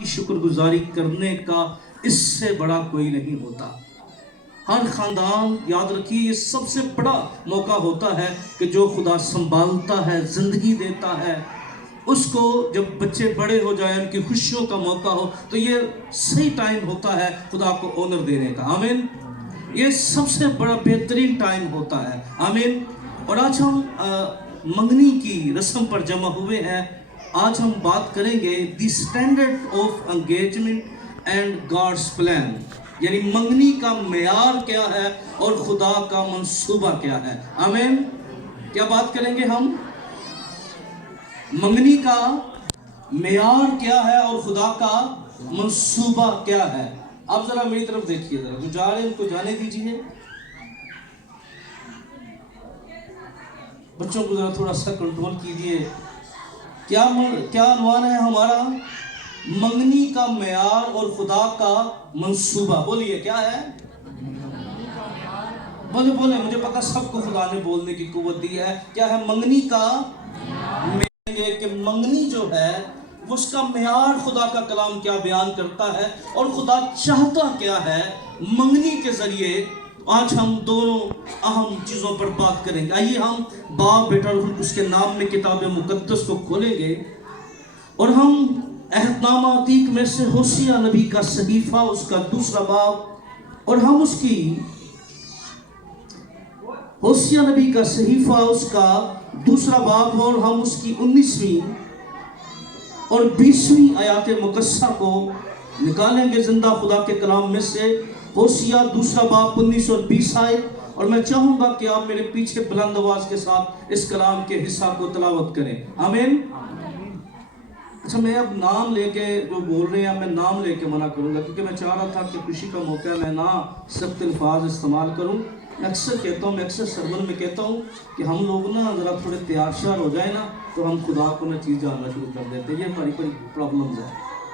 کی شکر گزاری کرنے کا اس سے بڑا کوئی نہیں ہوتا۔ ہر خاندان یاد رکھیے یہ سب سے بڑا موقع ہوتا ہے کہ جو خدا سنبھالتا ہے، زندگی دیتا ہے، اس کو جب بچے بڑے ہو جائیں، ان کی خوشیوں کا موقع ہو، تو یہ صحیح ٹائم ہوتا ہے خدا کو آنر دینے کا۔ آمین۔ یہ سب سے بڑا بہترین ٹائم ہوتا ہے۔ آمین۔ اور آج ہم منگنی کی رسم پر جمع ہوئے ہیں۔ آج ہم بات کریں گے the standard of engagement and God's plan, یعنی منگنی کا معیار کیا ہے اور خدا کا منصوبہ کیا ہے۔ آمین۔ کیا بات کریں گے ہم؟ منگنی کا معیار کیا ہے اور خدا کا منصوبہ کیا ہے۔ آپ ذرا میری طرف دیکھیے، ذرا جو جا رہے ہیں ان کو جانے دیجیے، بچوں کو ذرا تھوڑا سا کنٹرول کیجیے۔ کیا عنوان ہے ہمارا؟ منگنی کا معیار اور خدا کا منصوبہ۔ بولیے کیا ہے؟ بولے مجھے پتا سب کو خدا نے بولنے کی قوت دی ہے۔ کیا ہے منگنی کا معیار؟ کہ منگنی جو ہے اس کا معیار خدا کا کلام کیا بیان کرتا ہے اور خدا چاہتا کیا ہے منگنی کے ذریعے۔ آج ہم دونوں اہم چیزوں پر بات کریں گے۔ آئیے ہم باپ بیٹا روح القدس کے نام میں کتاب مقدس کو کھولیں گے اور ہم عہد نامہ عتیق میں سے ہوشیہ نبی کا صحیفہ اس کا دوسرا باب، اور ہم اس کی ہوشیہ نبی کا صحیفہ اس کا دوسرا باب اور ہم اس کی 19ویں اور 20ویں آیات مقدسہ کو نکالیں گے زندہ خدا کے کلام میں سے۔ ہوشیہ دوسرا باب 19 اور 20 آیت، اور میں چاہوں گا کہ آپ میرے پیچھے بلند آواز کے ساتھ اس کلام کے حصہ کو تلاوت کریں۔ آمین۔ اچھا، میں اب نام لے کے جو بول رہے ہیں میں نام لے کے منع کروں گا، کیونکہ میں چاہ رہا تھا کہ خوشی کا موقع ہے میں نہ سخت الفاظ استعمال کروں۔ میں اکثر سرمن میں کہتا ہوں کہ ہم لوگ نا ذرا تھوڑے تیار شیار ہو جائیں نا تو ہم خدا کو نہ چیز جاننا شروع کر دیتے ہیں۔ یہ ہماری بڑی پرابلمز ہے۔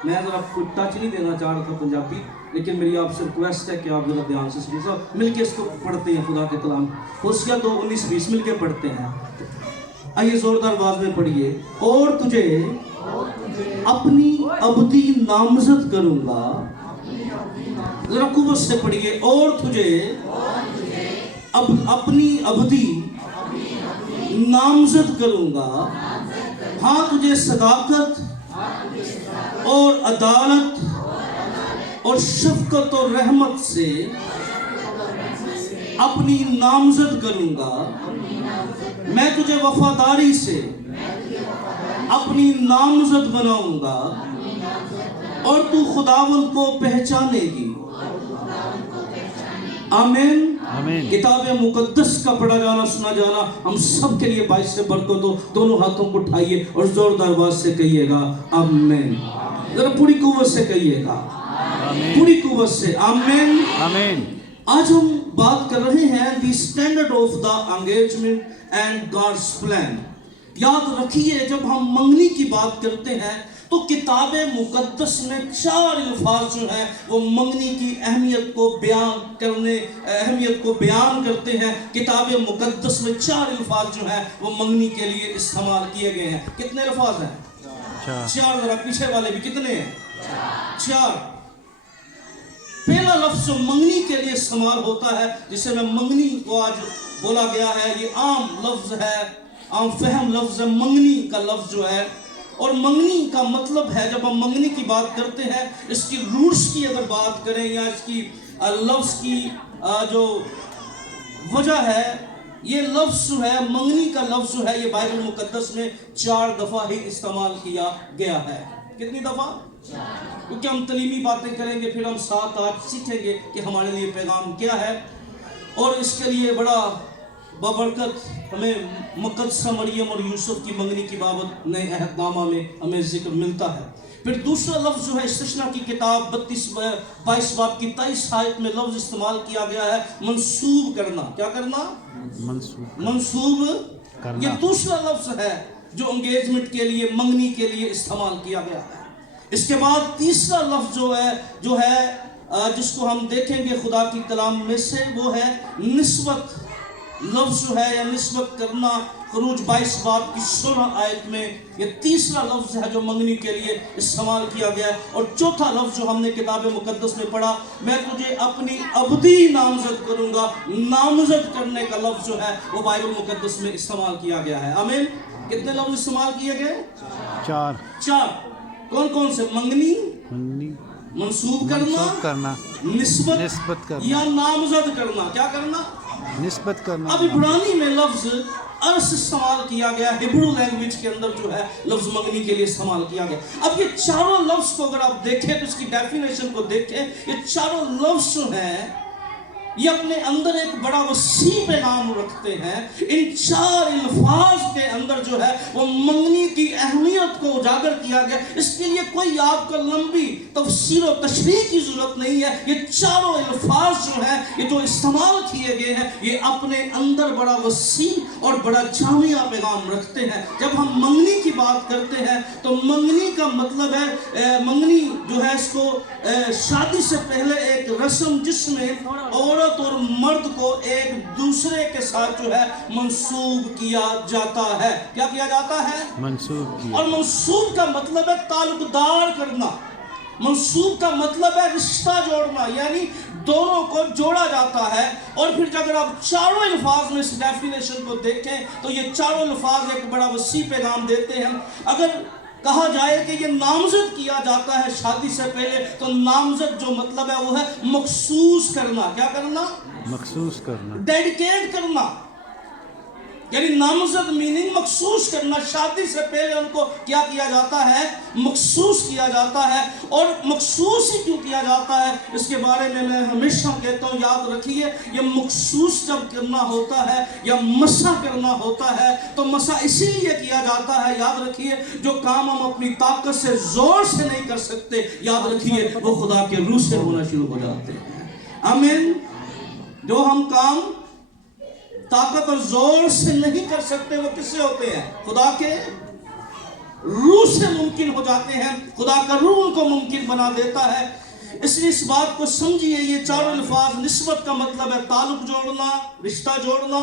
میں ذرا کوئی ٹچ نہیں دینا چاہ رہا تھا پنجابی، لیکن میری آپ سے ریکویسٹ ہے کہ آپ ذرا دھیان سے سنیں، سب مل کے اس کو پڑھتے ہیں خدا کے کلام۔ ہوشیہ 2:19-20 مل کے پڑھتے ہیں۔ آئیے زوردار آواز میں پڑھیے۔ اور تجھے اپنی ابدی نامزد کروں گا، ذرا قوت سے پڑھیے۔ اور تجھے اپنی ابدی نامزد کروں گا، ہاں تجھے صداقت اور عدالت اور شفقت اور رحمت سے اپنی نامزد کروں گا۔ میں تجھے وفاداری سے اپنی نامزد بناؤں گا اور تو خداوند کو پہچانے گی۔ آمین۔ کتاب مقدس کا پڑھا جانا سنا جانا ہم سب کے لیے باعث برکت ہو۔ دونوں ہاتھوں کو اٹھائیے اور زوردار آواز سے کہیے گا آمین۔ ذرا پوری قوت سے کہیے گا، پوری قوت سے آمین۔ آمین۔ آج ہم بات کر رہے ہیں the standard of the engagement and God's plan. یاد رکھیے جب ہم منگنی کی بات کرتے ہیں تو کتاب مقدس میں 4 الفاظ جو ہیں وہ منگنی کی اہمیت کو بیان کرتے ہیں۔ کتاب مقدس میں 4 الفاظ جو ہیں وہ منگنی کے لیے استعمال کیے گئے ہیں۔ کتنے الفاظ ہیں؟ 4۔ ذرا پیچھے والے بھی کتنے ہیں؟ 4۔ پہلا لفظ جو منگنی کے لیے استعمال ہوتا ہے، جسے میں منگنی کو آج بولا گیا ہے، یہ عام لفظ ہے، عام فہم لفظ ہے منگنی کا لفظ جو ہے۔ اور منگنی کا مطلب ہے، جب ہم منگنی کی بات کرتے ہیں، اس کی روٹس کی اگر بات کریں یا اس کی لفظ کی جو وجہ ہے، یہ لفظ جو ہے منگنی کا لفظ جو ہے یہ بائبل مقدس میں 4 دفعہ ہی استعمال کیا گیا ہے۔ کتنی دفعہ؟ کیونکہ ہم تعلیمی باتیں کریں گے، پھر ہم ساتھ آج سیکھیں گے کہ ہمارے لیے پیغام کیا ہے، اور اس کے لیے بڑا بابرکت ہمیں مقدسہ مریم اور یوسف کی منگنی کی بابت نئے عہد نامہ میں ہمیں ذکر ملتا ہے۔ پھر دوسرا لفظ جو ہے استثنا کی کتاب 22 باب کی 23 آیت میں لفظ استعمال کیا گیا ہے منسوب کرنا۔ کیا کرنا؟ منسوب کرنا۔ یہ دوسرا لفظ ہے جو انگیجمنٹ کے لیے، منگنی کے لیے استعمال کیا گیا ہے۔ اس کے بعد تیسرا لفظ جو ہے جس کو ہم دیکھیں گے خدا کی کلام میں سے، وہ ہے نسبت۔ لفظ جو ہے یا نسبت کرنا खरूज 22 बाब की 16 आयत में ये तीसरा लफ्ज है जो मंगनी के लिए इस्तेमाल किया गया है। और चौथा लफ्ज जो हमने किताब मुकद्दस में पढ़ा, मैं तुझे अपनी अबदी नामजद करूंगा, नामजद करने का लफ्ज जो है वो बाइबल मुकद्दस में इस्तेमाल किया गया है। आमीन। कितने लफ्ज इस्तेमाल किए गए? चार। कौन कौन से? मंगनी, मंसूब करना, निस्बत करना या नामजद करना। क्या करना? निस्बत करना। अब इब्रानी में लफ्ज अर्स इस्तेमाल किया गया, हिब्रू लैंग्वेज के अंदर जो है लफ्ज मंगनी के लिए इस्तेमाल किया गया। अब ये चारों लफ्ज को अगर आप देखें तो इसकी डेफिनेशन को देखें, ये चारों लफ्ज जो हैं ये अपने अंदर एक बड़ा वसी पैगाम रखते हैं। इन चार अल्फाज के अंदर जो है वो मंगनी की अहमियत को उजागर किया गया। इसके लिए कोई आपको लंबी तफसीर और तशरीह की जरूरत नहीं है। ये चारों अल्फाज जो है ये जो इस्तेमाल किए गए हैं ये अपने अंदर बड़ा वसी और बड़ा जामिया पैगाम रखते हैं। जब हम मंगनी की बात करते हैं तो मंगनी का मतलब है, मंगनी जो है इसको शादी से पहले एक रस्म जिसमें औरत और मर्द को एक दूसरे के साथ जो है मंसूब किया जाता है। क्या किया जाता है? मंसूब किया। और मंसूब का मतलब है ताल्लुकदार करना। मंसूब का मतलब है रिश्ता जोड़ना, यानी दोनों को जोड़ा जाता है। और फिर अगर आप चारों अल्फाज में इस डेफिनेशन को देखें तो ये चारों अल्फाज एक बड़ा वसी पैगाम देते हैं। अगर कहा जाए कि ये नामजद किया जाता है शादी से पहले, तो नामजद जो मतलब है वो है मखसूस करना। क्या करना? मखसूस करना, डेडिकेट करना, यानी नामजद मीनिंग मखसूस करना। शादी से पहले उनको क्या किया जाता है? मखसूस किया जाता है। और मखसूस ही क्यों किया जाता है इसके बारे में मैं हमेशा कहता हूँ, याद रखिए ये मखसूस जब करना होता है या मसा करना होता है तो मसा इसीलिए किया जाता है, याद रखिए, जो काम हम अपनी ताकत से जोर से नहीं कर सकते, याद रखिए वो खुदा के रूह से होना शुरू हो जाते हैं। आमीन। जो हम काम ताकत और जोर से नहीं कर सकते वो किससे होते हैं? खुदा के रूह से मुमकिन हो जाते हैं। खुदा का रूह उनको मुमकिन बना देता है। इसलिए इस बात को समझिए, ये चारों अल्फाज, निस्बत का मतलब है ताल्लुक जोड़ना, रिश्ता जोड़ना,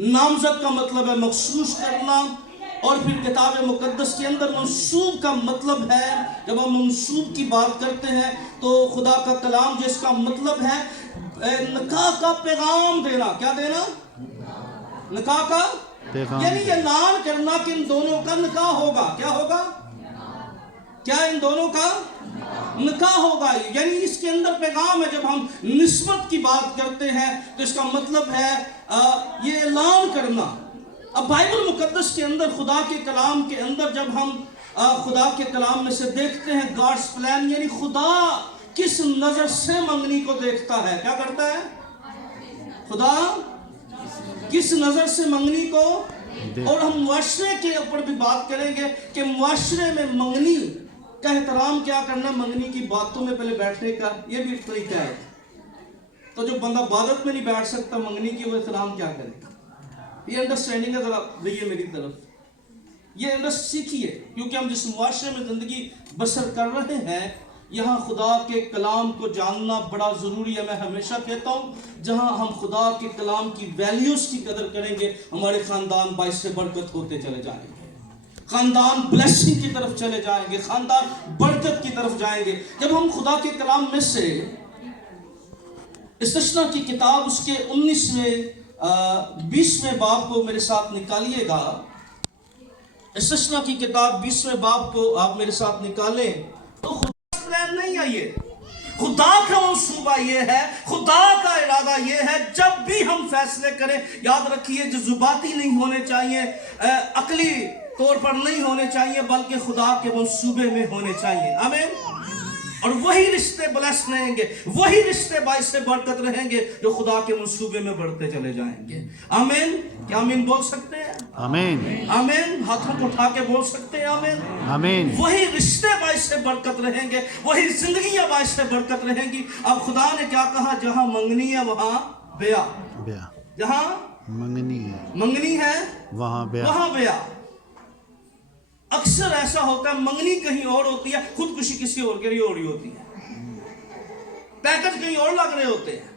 नामजद का मतलब है मखसूस करना, और फिर किताब मुकद्दस के अंदर मंसूब का मतलब है, जब हम मंसूब की बात करते हैं तो खुदा का कलाम जिसका मतलब है निकाह का पैगाम देना। क्या देना? निकाह का पैगाम, यानी ऐलान करना कि इन दोनों का निकाह होगा। क्या होगा? क्या इन दोनों का निकाह होगा, यानी इसके अंदर पैगाम है। जब हम निस्बत की बात करते हैं तो इसका मतलब है ये ऐलान करना। अब बाइबल मुकद्दस के अंदर, खुदा के कलाम के अंदर जब हम खुदा के कलाम में से देखते हैं गॉड्स प्लान, यानी खुदा किस नजर से मंगनी को देखता है। क्या करता है? खुदा किस नजर से मंगनी को, और हम मुआशरे के ऊपर भी बात करेंगे कि मुआशरे में मंगनी का एहतराम क्या करना, मंगनी की बातों में पहले बैठने का ये भी तरीका है। तो जो बंदा इबादत में नहीं बैठ सकता मंगनी की, वो एहतराम क्या करेगा? ये अंडरस्टैंडिंग है, जरा देखिए मेरी तरफ, ये अंडर सीखिए, क्योंकि हम जिस मुआशरे में जिंदगी बसर कर रहे हैं यहाँ खुदा के कलाम को जानना बड़ा ज़रूरी है। मैं हमेशा कहता हूँ जहाँ हम खुदा के कलाम की वैल्यूज़ की कदर करेंगे, हमारे ख़ानदान बाइस से बरकत होते चले जाएंगे, ख़ानदान ब्लेसिंग की तरफ चले जाएंगे, ख़ानदान बरकत की तरफ जाएंगे। जब हम खुदा के कलाम में से इस्तिस्ना की किताब उसके 20वें बाब को मेरे साथ निकालिएगा। इस्तिस्ना की किताब 20वें बाब को आप मेरे साथ निकालें तो प्लान नहीं है, ये खुदा का मंसूबा ये है, खुदा का इरादा ये है। जब भी हम फैसले करें, याद रखिए जज्बाती नहीं होने चाहिए, अकली तौर पर नहीं होने चाहिए, बल्कि खुदा के मंसूबे में होने चाहिए। आमीन। और वही रिश्ते ब्लेस रहेंगे, वही रिश्ते बाइस से बरकत रहेंगे जो खुदा के मंसूबे में बढ़ते चले जाएंगे। आमीन। क्या आमीन बोल सकते हैं? आमीन। आमीन। हाथों को उठा के बोल सकते हैं आमीन। आमीन। वही रिश्ते बाइस से बरकत रहेंगे, वही जिंदगियां बाइस से बरकत रहेंगी। अब खुदा ने क्या कहा? जहां मंगनी है वहां ब्याह, जहां मंगनी है वहां ब्याह। अक्सर ऐसा होता है, मंगनी कहीं और होती है, खुदकुशी किसी और के लिए हो रही होती है, पैकेज कहीं और लग रहे होते हैं।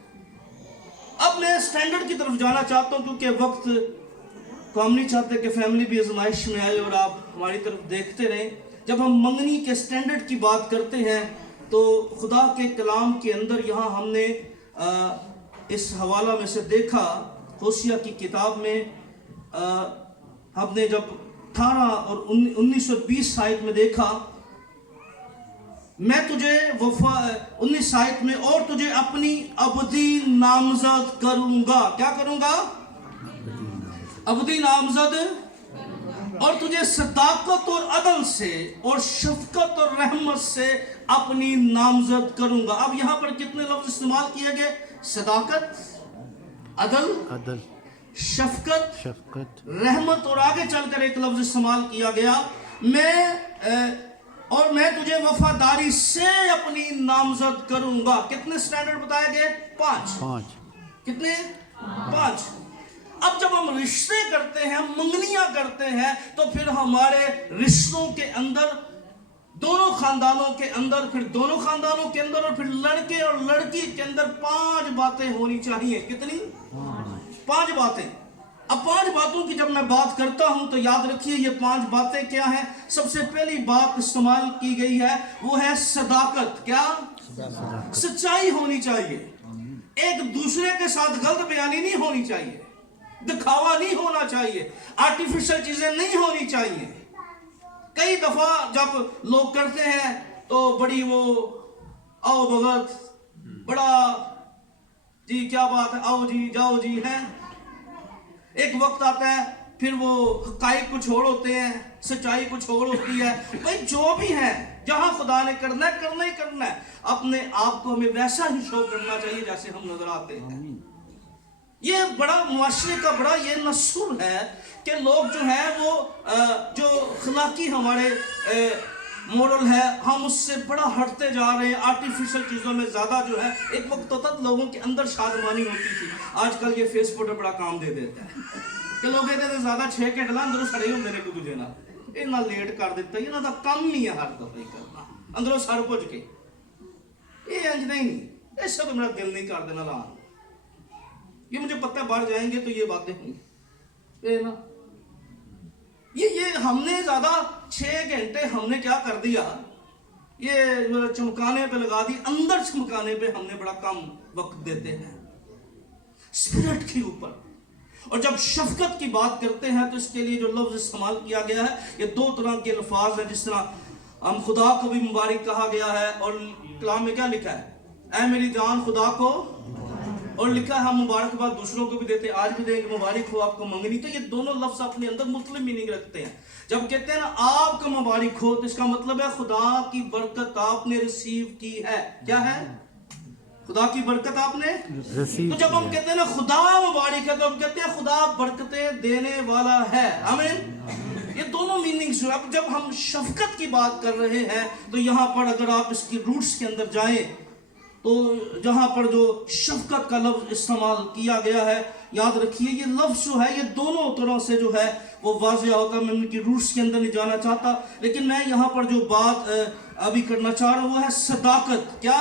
अब मैं स्टैंडर्ड की तरफ जाना चाहता हूं क्योंकि वक्त तो हम नहीं चाहते कि फैमिली भी आजमाइश में आए और आप हमारी तरफ देखते रहें। जब हम मंगनी के स्टैंडर्ड की बात करते हैं तो खुदा के कलाम के अंदर यहाँ हमने इस हवाला में से देखा, होशिया की किताब में हमने जब 18 और 19 और 20 आयत में देखा, मैं तुझे 19 आयत में और तुझे अपनी अबदी नामजद करूंगा। क्या करूंगा? अबदी नामजद, और तुझे सदाकत और अदल से और शफकत और रहमत से अपनी नामजद करूंगा। अब यहाँ पर कितने लफ्ज इस्तेमाल किए गए? सदाकत, अदल, शफकत, रहमत, और आगे चलकर एक लफ्ज इस्तेमाल किया गया, मैं तुझे वफादारी से अपनी नामजद करूंगा। कितने स्टैंडर्ड बताए गए? 5। कितने? 5। अब जब हम रिश्ते करते हैं, मंगनियां करते हैं, तो फिर हमारे रिश्तों के अंदर दोनों खानदानों के अंदर, फिर दोनों खानदानों के अंदर, और फिर लड़के और लड़की के अंदर 5 बातें होनी चाहिए। कितनी? 5 बातें। अब 5 बातों की जब मैं बात करता हूं तो याद रखिए ये 5 बातें क्या हैं। सबसे पहली बात इस्तेमाल की गई है वो है सदाकत। क्या? सच्चाई होनी चाहिए। एक दूसरे के साथ गलत बयानी नहीं होनी चाहिए, दिखावा नहीं होना चाहिए, आर्टिफिशियल चीजें नहीं होनी चाहिए। कई दफा जब लोग करते हैं तो बड़ी वो आओ भगत, बड़ा जी क्या बात है, आओ जी जाओ जी है। एक वक्त आता है फिर वो हकाइक कुछ और होते हैं, सच्चाई कुछ और होती है। भाई जो भी है, जहां खुदा ने करना है करना ही करना है। अपने आप को हमें वैसा ही शो करना चाहिए जैसे हम नजर आते हैं। ये बड़ा मुआशरे का बड़ा ये नसूल है कि लोग जो है वो जो अखलाकी हमारे मॉरल है, हम उससे बड़ा हटते जा रहे हैं। आर्टिफिशियल चीज़ों में ज़्यादा जो है, एक वक्त होता था लोगों के अंदर शादमानी होती थी, आजकल ये फेसबुक पर बड़ा काम दे देता है कि लोग कहते थे ज़्यादा 6 घंटे अंदरों सड़े होंगे ने कोई दूजे ना इन्ना लेट कर देता, इन्हों का काम नहीं है हर दफा ही करना अंदरों सड़ भुज के। ये अंज नहीं, ऐसा तो मेरा दिल नहीं कर देना ला, ये मुझे पता है बाहर जाएंगे तो ये बातें होंगी ना। ये हमने ज्यादा 6 घंटे हमने क्या कर दिया, ये चमकाने पे लगा दी, अंदर चमकाने पे हमने बड़ा कम वक्त देते हैं स्पिरिट के ऊपर। और जब शफकत की बात करते हैं तो इसके लिए जो लफ्ज इस्तेमाल किया गया है ये 2 तरह के अल्फाज है। जिस तरह हम खुदा को भी मुबारक कहा गया है और कलाम में क्या लिखा है, ऐ मेरी जान खुदा को, और लिखा है हम मुबारकबाद दूसरों को भी देते, आज भी देंगे मुबारक हो आपको मंगनी। तो ये दोनों लफ्ज अपने अंदर मुख्तलिफ मीनिंग रखते हैं। जब कहते हैं ना आपको मुबारक हो तो इसका मतलब है खुदा की बरकत आपने रिसीव की है। क्या है? खुदा की बरकत आपने रिसीव। तो जब हम कहते हैं ना खुदा मुबारक है तो हम कहते हैं खुदा बरकतें देने वाला है। आमीन। ये दोनों मीनिंग्स जो, अब जब हम शफकत की बात कर रहे हैं तो यहाँ पर अगर आप इसकी रूट्स के अंदर जाएं तो जहां पर जो शफकत का लफ्ज इस्तेमाल किया गया है, याद रखिए ये लफ्ज जो है ये दोनों तरह से जो है वो वाज़ेह होता है। मैं उनकी रूट्स के अंदर नहीं जाना चाहता, लेकिन मैं यहाँ पर जो बात अभी करना चाह रहा हूँ वो है सदाकत। क्या?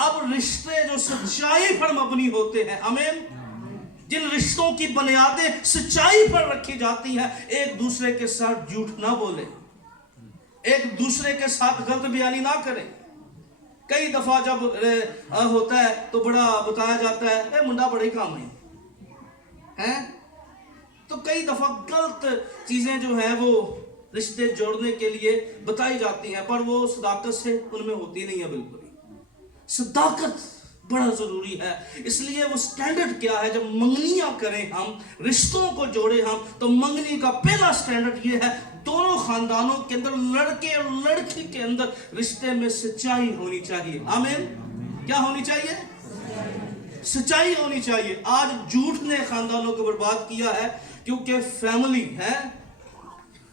अब रिश्ते जो सच्चाई पर मबनी होते हैं, आमीन, जिन रिश्तों की बुनियादें सच्चाई पर रखी जाती हैं, एक दूसरे के साथ झूठ ना बोले, एक दूसरे के साथ गलत बयानी ना करें। कई दफा जब होता है तो बड़ा बताया जाता है मुंडा बड़े काम है, तो कई दफा गलत चीजें जो है वो रिश्ते जोड़ने के लिए बताई जाती हैं, पर वो सदाकत से उनमें होती नहीं है। बिल्कुल सदाकत बड़ा जरूरी है। इसलिए वो स्टैंडर्ड क्या है, जब मंगनियां करें हम, रिश्तों को जोड़े हम, तो मंगनी का पहला स्टैंडर्ड ये है दोनों खानदानों के अंदर, लड़के और लड़की के अंदर रिश्ते में सच्चाई होनी चाहिए। आमीन। क्या होनी चाहिए? सच्चाई होनी चाहिए। आज झूठ ने खानदानों को बर्बाद किया है, क्योंकि फैमिली है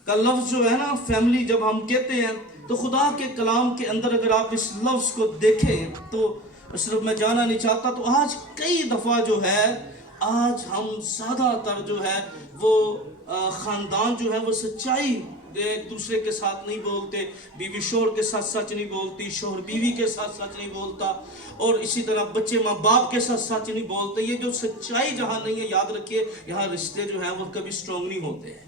का लफ्ज जो है ना, फैमिली जब हम कहते हैं तो खुदा के कलाम के अंदर अगर आप इस लफ्ज को देखें तो सिर्फ मैं जाना नहीं चाहता, तो आज कई दफा जो है, आज हम ज्यादातर जो है वो खानदान जो है वो सच्चाई ایک دوسرے کے ساتھ نہیں بولتے, بیوی شوہر کے ساتھ سچ نہیں بولتی, شوہر بیوی کے ساتھ سچ نہیں بولتا, اور اسی طرح بچے ماں باپ کے ساتھ سچ نہیں بولتے. یہ جو سچائی جہاں نہیں ہے, یاد رکھیے یہاں رشتے جو ہیں وہ کبھی سٹرونگ نہیں ہوتے ہیں.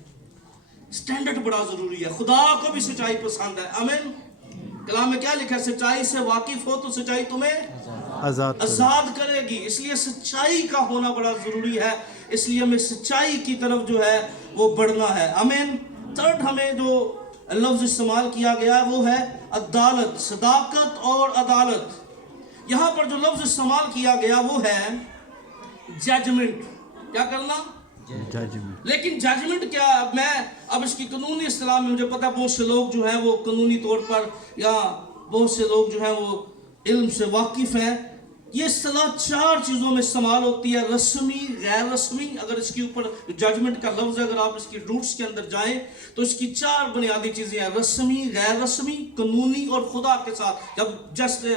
سٹینڈرڈ بڑا ضروری ہے. خدا کو بھی سچائی پسند ہے. آمین. کلام میں کیا لکھا ہے؟ سچائی سے واقف ہو تو سچائی تمہیں آزاد کرے گی. اس لیے سچائی کا ہونا بڑا ضروری ہے. اس لیے ہمیں سچائی کی طرف جو ہے وہ بڑھنا ہے. آمین. تھرڈ ہمیں جو لفظ استعمال کیا گیا ہے وہ ہے عدالت, صداقت اور عدالت. یہاں پر جو لفظ استعمال کیا گیا وہ ہے ججمنٹ. کیا کرنا؟ ججمنٹ. لیکن ججمنٹ کیا؟ میں اب اس کی قانونی اصطلاح میں مجھے پتا بہت سے لوگ جو ہیں وہ قانونی طور پر یا بہت سے لوگ جو ہیں وہ علم سے واقف ہیں. یہ اصطلاح 4 چیزوں میں استعمال ہوتی ہے: رسمی, غیر رسمی. اگر اس کے اوپر ججمنٹ کا لفظ ہے, اگر آپ اس کی روٹس کے اندر جائیں تو اس کی 4 بنیادی چیزیں ہیں: رسمی, غیر رسمی, قانونی اور خدا کے ساتھ. جب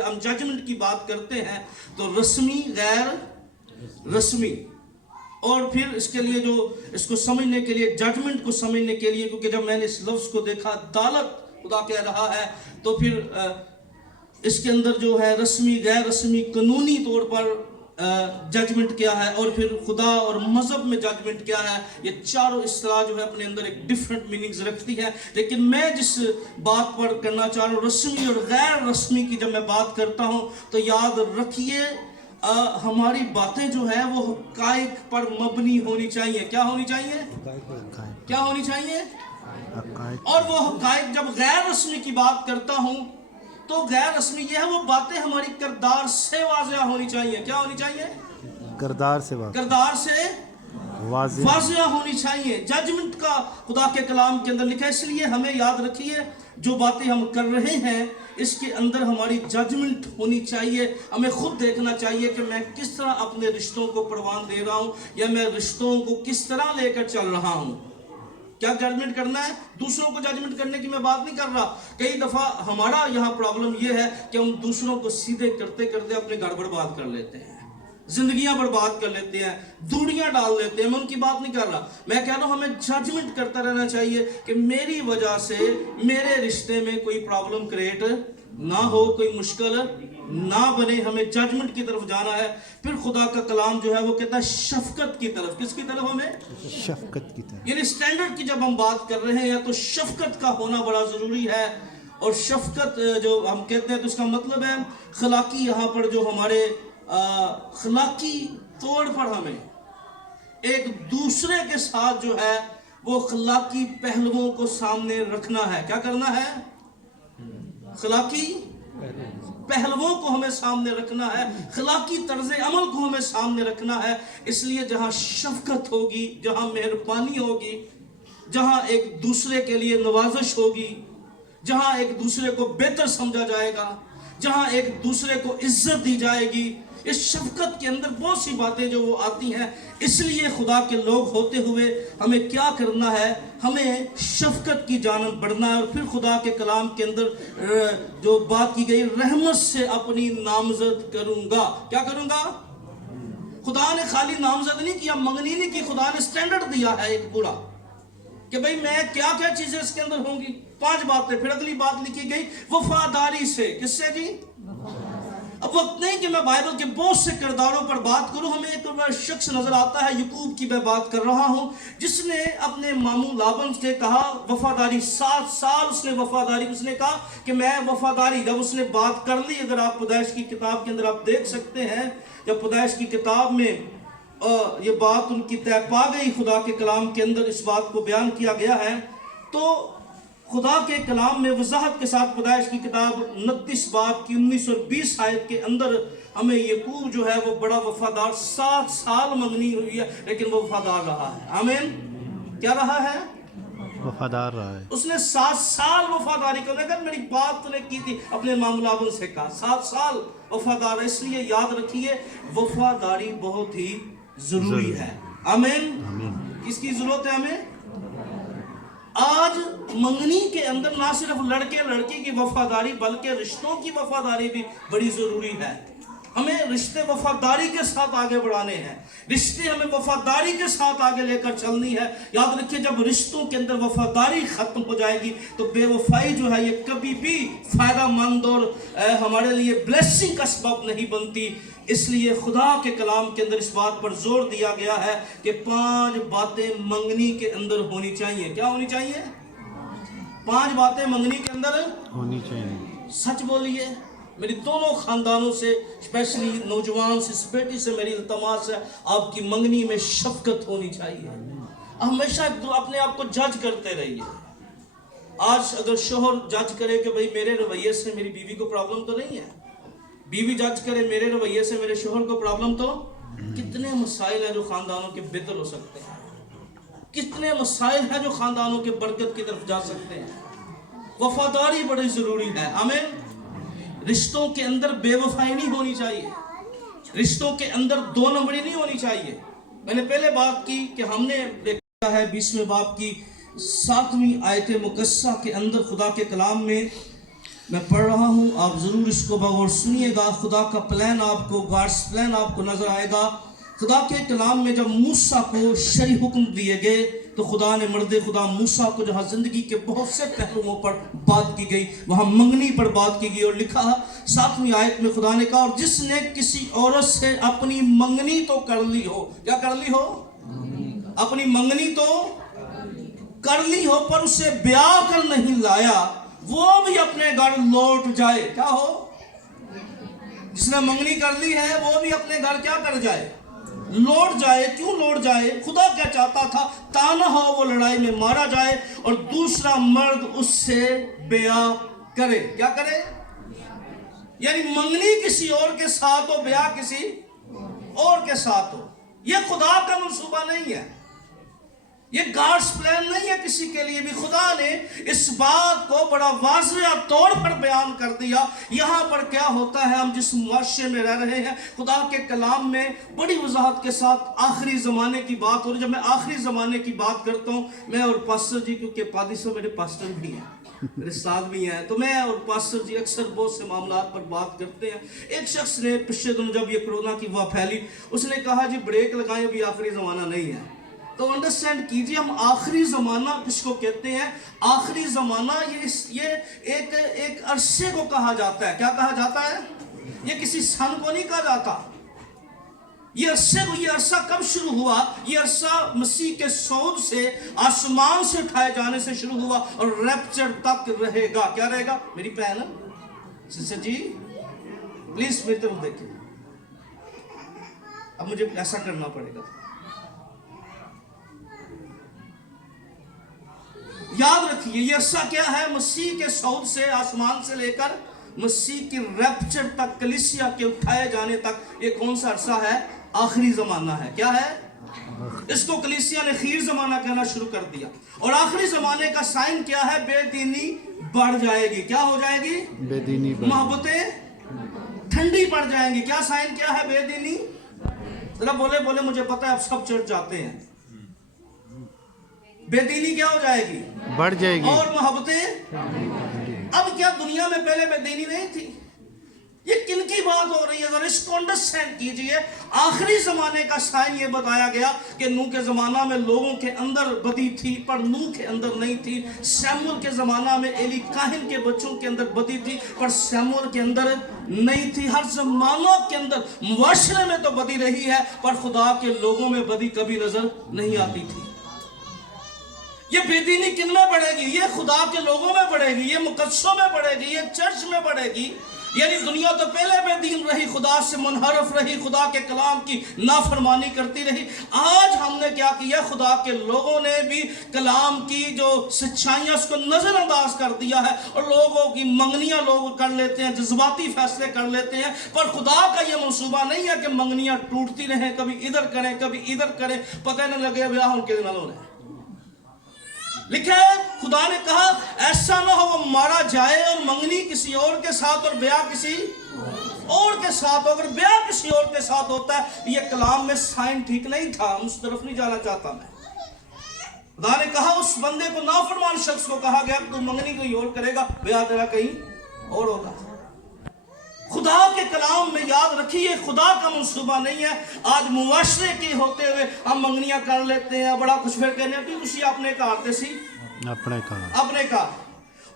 ہم ججمنٹ کی بات کرتے ہیں تو رسمی, غیر رسمی, اور پھر اس کے لیے جو اس کو سمجھنے کے لیے, ججمنٹ کو سمجھنے کے لیے, کیونکہ جب میں نے اس لفظ کو دیکھا عدالت خدا کہہ رہا ہے, تو پھر اس کے اندر جو ہے رسمی, غیر رسمی, قانونی طور پر ججمنٹ کیا ہے, اور پھر خدا اور مذہب میں ججمنٹ کیا ہے. یہ چاروں اصطلاح جو ہے اپنے اندر ایک ڈیفرنٹ میننگز رکھتی ہے. لیکن میں جس بات پر کرنا چاہ رہا ہوں, رسمی اور غیر رسمی کی جب میں بات کرتا ہوں تو یاد رکھیے ہماری باتیں جو ہیں وہ حقائق پر مبنی ہونی چاہیے. کیا ہونی چاہیے؟ کیا ہونی چاہیے؟ اور وہ حقائق, جب غیر رسمی کی بات کرتا ہوں تو غیر رسمی یہ ہے وہ باتیں ہماری کردار سے واضح ہونی چاہیے. کیا ہونی چاہیے؟ کردار سے واضح ہونی چاہیے. ججمنٹ کا خدا کے کلام کے اندر لکھا ہے. اس لیے ہمیں یاد رکھیے جو باتیں ہم کر رہے ہیں اس کے اندر ہماری ججمنٹ ہونی چاہیے. ہمیں خود دیکھنا چاہیے کہ میں کس طرح اپنے رشتوں کو پروان دے رہا ہوں, یا میں رشتوں کو کس طرح لے کر چل رہا ہوں. کیا ججمنٹ کرنا ہے؟ دوسروں کو ججمنٹ کرنے کی میں بات نہیں کر رہا. کئی دفعہ ہمارا یہاں پرابلم یہ ہے کہ ہم دوسروں کو سیدھے کرتے کرتے اپنے گھر برباد کر لیتے ہیں, زندگیاں برباد کر لیتے ہیں, دوڑیاں ڈال لیتے ہیں. میں ان کی بات نہیں کر رہا. میں کہہ رہا ہوں ہمیں ججمنٹ کرتا رہنا چاہیے کہ میری وجہ سے میرے رشتے میں کوئی پرابلم کریٹ نہ ہو, کوئی مشکل نہ بنے. ہمیں ججمنٹ کی طرف جانا ہے. پھر خدا کا کلام جو ہے وہ کہتا ہے شفقت کی طرف. کس کی طرف؟ ہمیں شفقت کی طرف. یعنی سٹینڈرڈ کی جب ہم بات کر رہے ہیں تو شفقت کا ہونا بڑا ضروری ہے. اور شفقت جو ہم کہتے ہیں تو اس کا مطلب ہے اخلاقی, یہاں پر جو ہمارے اخلاقی طور پر ہمیں ایک دوسرے کے ساتھ جو ہے وہ اخلاقی پہلوؤں کو سامنے رکھنا ہے. کیا کرنا ہے؟ اخلاقی پہلوؤں کو ہمیں سامنے رکھنا ہے, اخلاقی طرز عمل کو ہمیں سامنے رکھنا ہے. اس لیے جہاں شفقت ہوگی, جہاں مہربانی ہوگی, جہاں ایک دوسرے کے لیے نوازش ہوگی, جہاں ایک دوسرے کو بہتر سمجھا جائے گا, جہاں ایک دوسرے کو عزت دی جائے گی, اس شفقت کے اندر بہت سی باتیں جو وہ آتی ہیں. اس لیے خدا کے لوگ ہوتے ہوئے ہمیں کیا کرنا ہے؟ ہمیں شفقت کی جانب بڑھنا ہے. اور پھر خدا کے کلام کے اندر جو بات کی گئی, رحمت سے اپنی نامزد کروں گا. کیا کروں گا؟ خدا نے خالی نامزد نہیں کیا, منگنی نہیں کی, خدا نے سٹینڈرڈ دیا ہے ایک پورا کہ بھئی میں کیا کیا چیزیں اس کے اندر ہوں گی. 5 باتیں. پھر اگلی بات لکھی گئی وفاداری سے. کس سے جی؟ اب وقت نہیں کہ میں بائبل کے بہت سے کرداروں پر بات کروں. ہمیں ایک شخص نظر آتا ہے, یعقوب کی میں بات کر رہا ہوں, جس نے اپنے ماموں لابن سے کہا وفاداری. 7 سال اس نے وفاداری, اس نے کہا کہ میں وفاداری. جب اس نے بات کر لی, اگر آپ پیدائش کی کتاب کے اندر آپ دیکھ سکتے ہیں, جب پیدائش کی کتاب میں یہ بات ان کی طے پا گئی, خدا کے کلام کے اندر اس بات کو بیان کیا گیا ہے, تو خدا کے کلام میں وضاحت کے ساتھ پیدائش کی کتاب 29 باب کی 19 اور 20 آیت کے اندر ہمیں یعقوب جو ہے وہ بڑا وفادار, 7 سال منگنی ہوئی ہے لیکن وہ وفادار رہا ہے. آمین. کیا رہا ہے؟ وفادار رہا ہے. اس نے 7 سال وفاداری کی. اگر میری بات تو نے کی تھی, اپنے معاملات سے کہا 7 سال وفادار ہے. اس لیے یاد رکھیے وفاداری بہت ہی ضروری ہے. آمین. کس کی ضرورت ہے ہمیں؟ آج منگنی کے اندر نہ صرف لڑکے لڑکی کی وفاداری بلکہ رشتوں کی وفاداری بھی بڑی ضروری ہے. हमें रिश्ते वफादारी के साथ आगे बढ़ाने हैं, रिश्ते हमें वफादारी के साथ आगे लेकर चलनी है। याद रखिए, जब रिश्तों के अंदर वफादारी खत्म हो जाएगी तो बेवफाई जो है ये कभी भी फायदामंद और हमारे लिए ब्लेसिंग का सबब नहीं बनती। इसलिए खुदा के कलाम के अंदर इस बात पर जोर दिया गया है कि 5 बातें मंगनी के अंदर होनी चाहिए। क्या होनी चाहिए? 5 बातें मंगनी के अंदर होनी चाहिए। सच बोलिए, मेरी दोनों खानदानों से, स्पेशली नौजवान से, इस बेटी से मेरी इल्तमास है, आपकी मंगनी में शफकत होनी चाहिए। हमेशा अपने आप को जज करते रहिए। आज अगर शोहर जज करे कि भाई मेरे रवैये से मेरी बीवी को प्रॉब्लम तो नहीं है, बीवी जज करे मेरे रवैये से मेरे शोहर को प्रॉब्लम, तो कितने मसाइल हैं जो खानदानों के बेहतर हो सकते हैं, कितने मसाइल हैं जो खानदानों के बरकत की तरफ जा सकते हैं। वफादारी बड़ी जरूरी है। आमीन। रिश्तों के अंदर बेवफाई नहीं होनी चाहिए, रिश्तों के अंदर 2 नंबरी नहीं होनी चाहिए। मैंने पहले बात की कि हमने देखा है 20वें बाब की 7वीं आयत मुकस्सा के अंदर खुदा के कलाम में मैं पढ़ रहा हूँ, आप ज़रूर इसको बगौर सुनिएगा। खुदा का प्लान आपको, गॉड्स प्लान आपको नजर आएगा। खुदा के कलाम में जब मूसा को शरी हुक्म दिए गए तो खुदा ने मर्द खुदा मूसा को, जहाँ ज़िंदगी के बहुत से पहलुओं पर बात की गई, वहाँ मंगनी पर बात की गई। और लिखा 7वीं आयत में खुदा ने कहा, और जिसने किसी औरत से अपनी मंगनी तो कर ली हो, क्या कर ली हो? अपनी मंगनी तो कर ली हो, पर उसे ब्याह कर नहीं लाया, वो भी अपने घर लौट जाए। क्या हो? जिसने मंगनी कर ली है वो भी अपने घर क्या कर जाए? लौट जाए। क्यों लौट जाए? खुदा क्या चाहता था? ताना हो वो लड़ाई में मारा जाए और दूसरा मर्द उससे ब्याह करे। क्या करे? यानी मंगनी किसी और के साथ हो, ब्याह किसी और के साथ हो। यह खुदा का मंसूबा नहीं है, ये गॉड्स प्लान नहीं है किसी के लिए भी। खुदा ने इस बात को बड़ा वाज़ेह तौर पर बयान कर दिया। यहाँ पर क्या होता है, हम जिस मुआशरे में रह रहे हैं, खुदा के कलाम में बड़ी वजाहत के साथ आखिरी ज़माने की बात हो रही है। जब मैं आखिरी ज़माने की बात करता हूँ, मैं और पास्टर जी, क्योंकि पादिसों मेरे पास्टर भी हैं, मेरे साथ भी हैं, तो मैं और पास्टर जी अक्सर बहुत से मामलात पर बात करते हैं। एक शख्स ने पिछले दिनों जब ये कोरोना की वबा फैली, उसने कहा जी ब्रेक लगाएं, अभी आखिरी ज़माना नहीं है। तो अंडरस्टैंड कीजिए, हम आखिरी ज़माना किसको कहते हैं? आखिरी ज़माना ये एक अरसे को कहा जाता है। क्या कहा जाता है? ये किसी सन को नहीं कहा जाता। ये अरसा कब शुरू हुआ? ये अरसा मसीह के सऊद से, आसमान से उठाए जाने से शुरू हुआ और रैप्चर तक रहेगा। क्या रहेगा? मेरी बहन सिस्टर जी प्लीज मेरी तरफ देखिए, अब मुझे ऐसा करना पड़ेगा। याद रखिए, ये अरसा क्या है? मसीह के सऊद से, आसमान से लेकर मसीह की रैप्चर तक, कलीसिया के उठाए जाने तक, ये कौन सा अरसा है? आखिरी जमाना है। क्या है? इसको कलीसिया ने खीर जमाना कहना शुरू कर दिया। और आखिरी जमाने का साइन क्या है? बेदीनी बढ़ जाएगी। क्या हो जाएगी? बेदीनी। मोहब्बतें ठंडी पड़ जाएंगी। क्या साइन क्या है? बेदीनी। जरा बोले बोले, मुझे पता है आप सब चर्च जाते हैं। बेदीनी क्या हो जाएगी? बढ़ जाएगी। और मोहब्बतें, अब क्या दुनिया में पहले बेदीनी नहीं थी? ये किन की बात हो रही है? जरा इसको अंडरस्टैंड कीजिए। आखिरी जमाने का साइन ये बताया गया कि नूह के जमाना में लोगों के अंदर बदी थी, पर नूह के अंदर नहीं थी। शमूएल के जमाना में एली काहिन के बच्चों के अंदर बदी थी, पर शमूएल के अंदर नहीं थी। हर जमानों के अंदर मुआशरे में तो बदी रही है, पर खुदा के लोगों में बदी कभी नजर नहीं आती थी। ये बेदीनी किन में बढ़ेगी? ये खुदा के लोगों में बढ़ेगी, ये मुकद्दसों में बढ़ेगी, ये चर्च में बढ़ेगी। यानी दुनिया तो पहले बेदीन रही, खुदा से मुनहरफ रही, खुदा के कलाम की नाफरमानी करती रही। आज हमने क्या किया? खुदा के लोगों ने भी कलाम की जो सच्चाइयाँ उसको नज़रअंदाज कर दिया है और लोगों की मंगनियाँ लोग कर लेते हैं, जज्बाती फैसले कर लेते हैं। पर खुदा का ये मंसूबा नहीं है कि मंगनियाँ टूटती रहें, कभी इधर करें कभी इधर करें, पता न लगे ब्याह उनके दिन हो रहे। लिखा है खुदा ने कहा ऐसा ना हो वो मारा जाए और मंगनी किसी और के साथ और ब्याह किसी और के साथ। अगर ब्याह किसी और के साथ होता है, ये कलाम में साइन ठीक नहीं था। उस तरफ नहीं जाना चाहता मैं। खुदा ने कहा उस बंदे को, नाफरमान शख्स को कहा गया तू मंगनी कहीं और करेगा, ब्याह तेरा कहीं और होगा। खुदा के کلام میں یاد رکھیے خدا کا منصوبہ نہیں ہے. آج معاشرے کے ہوتے ہوئے ہم منگنیاں کر لیتے ہیں, بڑا کچھ پھر کہنے ہیں کہ اپنے کارتے سی اپنے کا.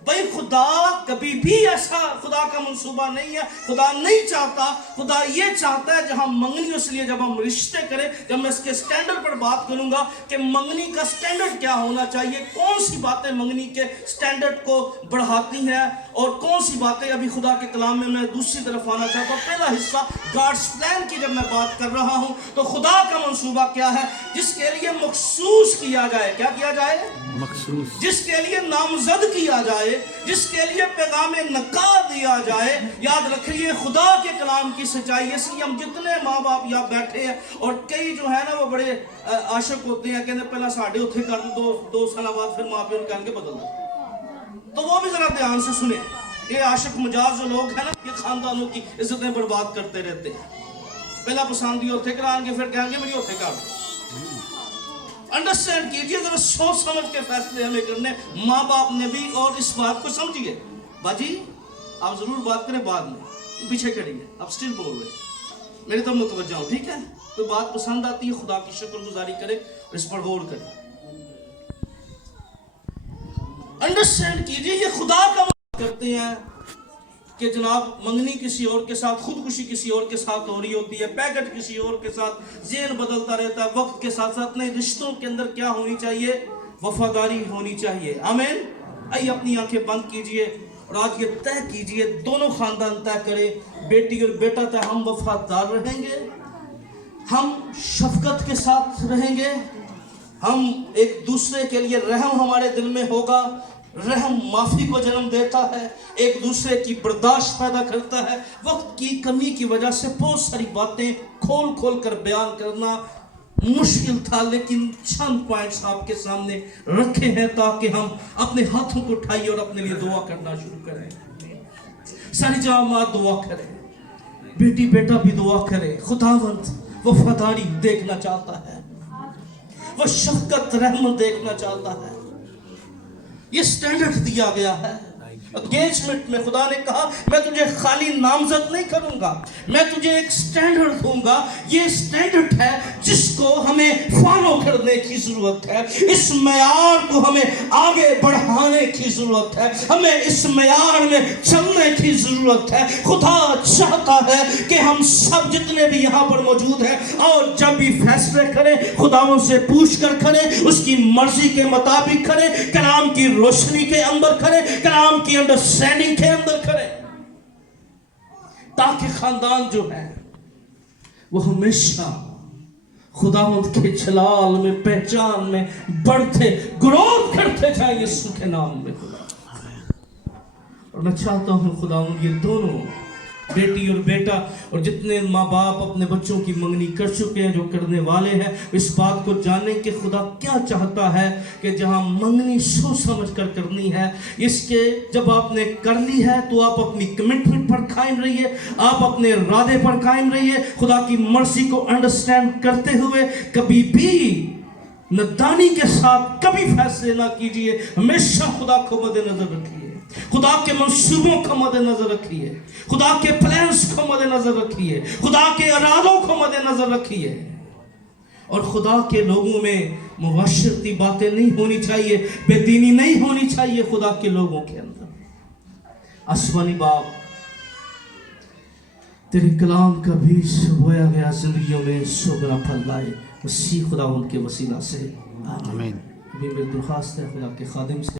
بھائی خدا کبھی بھی ایسا خدا کا منصوبہ نہیں ہے. خدا نہیں چاہتا, خدا یہ چاہتا ہے جہاں منگنی, اس لیے جب ہم رشتے کریں, جب میں اس کے سٹینڈرڈ پر بات کروں گا کہ منگنی کا سٹینڈرڈ کیا ہونا چاہیے, کون سی باتیں منگنی کے سٹینڈرڈ کو بڑھاتی ہیں اور کون سی باتیں ابھی خدا کے کلام میں دوسری طرف آنا چاہتا ہوں. پہلا حصہ گاڈس پلان کی جب میں بات کر رہا ہوں تو خدا کا منصوبہ کیا ہے جس کے لیے مخصوص کیا جائے, کیا کیا جائے, مخصوص, جس کے لیے نامزد کیا جائے, جس کے لیے پیغام نکال دیا جائے. یاد رکھیے خدا کے کلام کی سچائی. اس لیے ہم جتنے ماں باپ یہاں بیٹھے ہیں اور کئی جو ہے نا وہ بڑے عاشق ہوتے ہیں, کہتے ہیں پہلا ساڑھے اتھے کر دو سال بعد پھر ماں پیوں کہنے کے بدل دو. تو وہ بھی ذرا دھیان سے سنیں. یہ عاشق مجاز جو لوگ ہیں نا یہ خاندانوں کی عزتیں برباد کرتے رہتے ہیں. پہلا پسند یہ اتھے کرائیں گے پھر کہیں گے میری اتھے کر دو. انڈرسٹینڈ کیجئے, ذرا سوچ سمجھ کے فیصلے ہمیں کرنے. ماں باپ نے بھی اور اس بات کو سمجھیے. باجی آپ ضرور بات کریں بعد میں, پیچھے کریے, آپ سٹل بول رہے ہیں, میری طرف متوجہ ہوں, ٹھیک ہے. کوئی بات پسند آتی ہے خدا کی شکر گزاری کرے اور اس پر غور کرے. انڈرسٹینڈ کیجئے یہ خدا کا کرتے ہیں کہ جناب منگنی کسی اور کے ساتھ, خودکشی کسی اور کے ساتھ ہو رہی ہوتی ہے, پیکٹ کسی اور کے ساتھ, ذہن بدلتا رہتا ہے وقت کے ساتھ ساتھ. نئے رشتوں کے اندر کیا ہونی چاہیے, وفاداری ہونی چاہیے. آمین. آئیے اپنی آنکھیں بند کیجئے اور آج یہ طے کیجئے, دونوں خاندان طے کریں, بیٹی اور بیٹا طے, ہم وفادار رہیں گے, ہم شفقت کے ساتھ رہیں گے, ہم ایک دوسرے کے لیے رحم ہمارے دل میں ہوگا. رحم معافی کو جنم دیتا ہے, ایک دوسرے کی برداشت پیدا کرتا ہے. وقت کی کمی کی وجہ سے بہت ساری باتیں کھول کھول کر بیان کرنا مشکل تھا, لیکن چند پوائنٹس آپ کے سامنے رکھے ہیں تاکہ ہم اپنے ہاتھوں کو اٹھائیے اور اپنے لیے دعا کرنا شروع کریں. ساری جماعت دعا کریں, بیٹی بیٹا بھی دعا کرے. خداوند وفاداری دیکھنا چاہتا ہے, وہ شفقت رحمت دیکھنا چاہتا ہے. یہ سٹینڈرڈ دیا گیا ہے. انگیجمنٹ میں خدا نے کہا میں تجھے خالی نامزد نہیں کروں گا, میں تجھے ایک سٹینڈرڈ دوں گا. یہ سٹینڈرڈ ہے جس کو ہمیں فالو کرنے کی ضرورت ہے. اس معیار کو ہمیں آگے بڑھانے کی ضرورت ہے, ہمیں اس معیار میں چلنے کی ضرورت ہے. خدا چاہتا ہے کہ ہم سب جتنے بھی یہاں پر موجود ہیں اور جب بھی فیصلے کریں خداوند سے پوچھ کر کریں, اس کی مرضی کے مطابق کریں, کلام کی روشنی کے اندر کریں, کلام کی انڈرسٹینڈنگ کے اندر کریں, تاکہ خاندان جو ہے وہ ہمیشہ خداوند کے جلال میں, پہچان میں بڑھتے گروتھ کرتے جائیں یسوع کے نام میں. اور میں چاہتا ہوں خداوند یہ دونوں بیٹی اور بیٹا اور جتنے ماں باپ اپنے بچوں کی منگنی کر چکے ہیں, جو کرنے والے ہیں, اس بات کو جانیں کہ خدا کیا چاہتا ہے کہ جہاں منگنی سوچ سمجھ کر کرنی ہے, اس کے جب آپ نے کر لی ہے تو آپ اپنی کمٹمنٹ پر قائم رہیے, آپ اپنے ارادے پر قائم رہیے. خدا کی مرضی کو انڈرسٹینڈ کرتے ہوئے کبھی بھی نادانی کے ساتھ کبھی فیصلے نہ کیجیے. ہمیشہ خدا کو مد نظر رکھیے, خدا کے منصوبوں کو مد نظر رکھیے, خدا کے پلانز کو مد نظر رکھیے, خدا کے ارادوں کو مد نظر رکھیے. اور خدا کے لوگوں میں مباشرتی باتیں نہیں ہونی چاہیے, بے دینی نہیں ہونی چاہیے خدا کے لوگوں کے اندر. آسمانی باپ تیرے کلام کا بیج بویا گیا زندگیوں میں سو گنا پھل لائے, مسیح خدا ان کے وسیلہ سے آمین. ابھی میری درخواست ہے خدا کے خادم سے